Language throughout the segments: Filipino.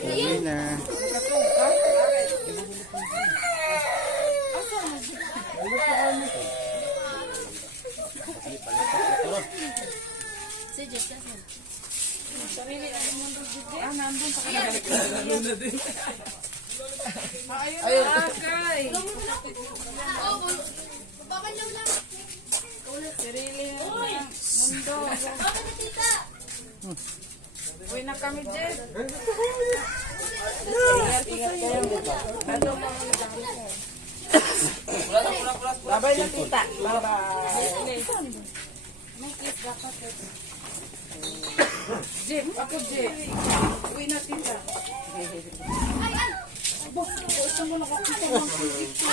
Uwi na. Ayun. Akay. Sarili ng mundo. Uwi na kami, Jen. Ingat kayo. Ano mga babay na tita. Bye-bye. May kiss dapat. Jim, ako Jim. Uwi na tita. Ito mo nakakita ng ito.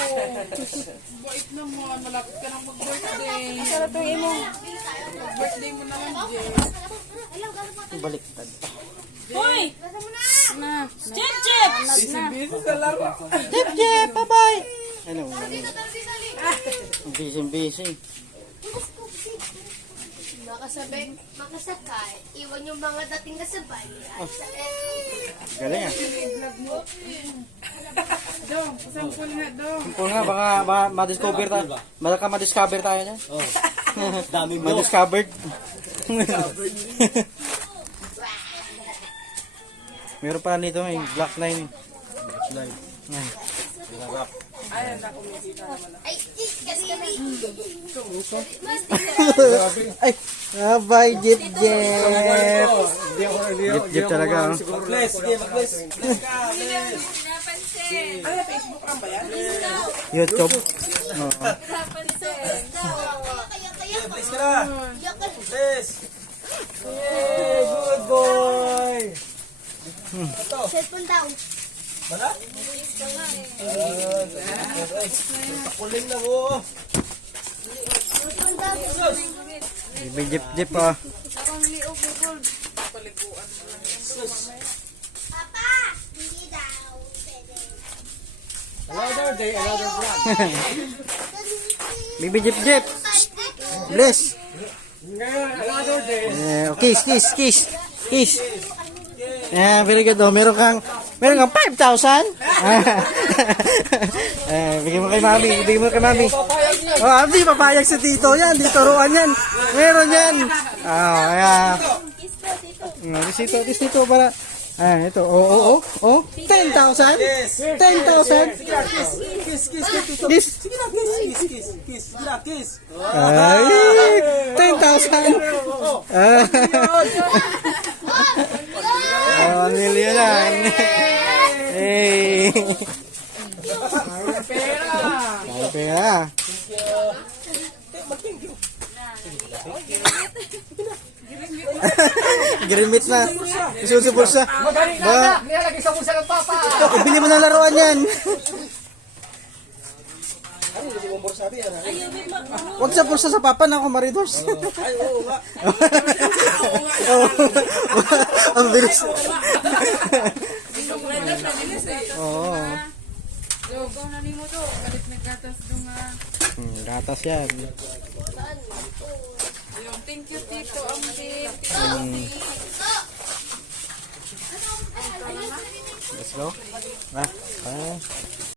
Bait naman. Malapit ka na mag-birthday. Sarap ito mo. Birthday mo na lang, Jim. Baliktad. Hoy! Na. Chip, chip! Busy sa laro. Jep, Jep, bye-bye! Ano? Busy. Makasakay, iwan yung mga dating kasabay. Galing ah. Dong, pasampul nga, Dong. Kung nga, baka ma-discover tayo. Baka ma-discover tayo na. Dami mo. Ma-discovered. Meron pa nito yung black line. Ayan, nakumisita naman. Ay, gas ka na. Ay, bye Jep Jep. Jep talaga. Mag-bless. Sige, mag-bless. Bless ka. Bless. Ano, Facebook lang ba yan? YouTube. Oo. Bless ka na. Bless. Yay, good boy. Ito. Cellphone daw. Bala? Pakuling na mo. Cellphone daw. May Jep Jep ah. Papa, hindi daw. Another day, another vlog. Bibi Jep Jep. Bless. Another day. Kiss. Yeah, very good. Oh, meron kang 5,000. Bigyan mo kay Mami. Oh, hindi papayag sa tito yan. Dito ruan yan. Meron yan. Ayan. Dito para. Ito. Oh. 10,000. 10,000. Kiss. Sige na, kiss. Sige na, kiss. Ay, 10,000. 1 million lang. Hey. Pera. Girimit na. Isusi bulsa. Ba? Nilalagay sa bulsa ng papa. Ibili mo ng laruan yan. Huwag sa bulsa sa papa na ako, Maridors. Ay, oo nga. Ang bilis. Oo. Go na ni mo to. Galit naggatas dong Gatas yan. Ayun, thank you, Tito. Ang din. Let's go.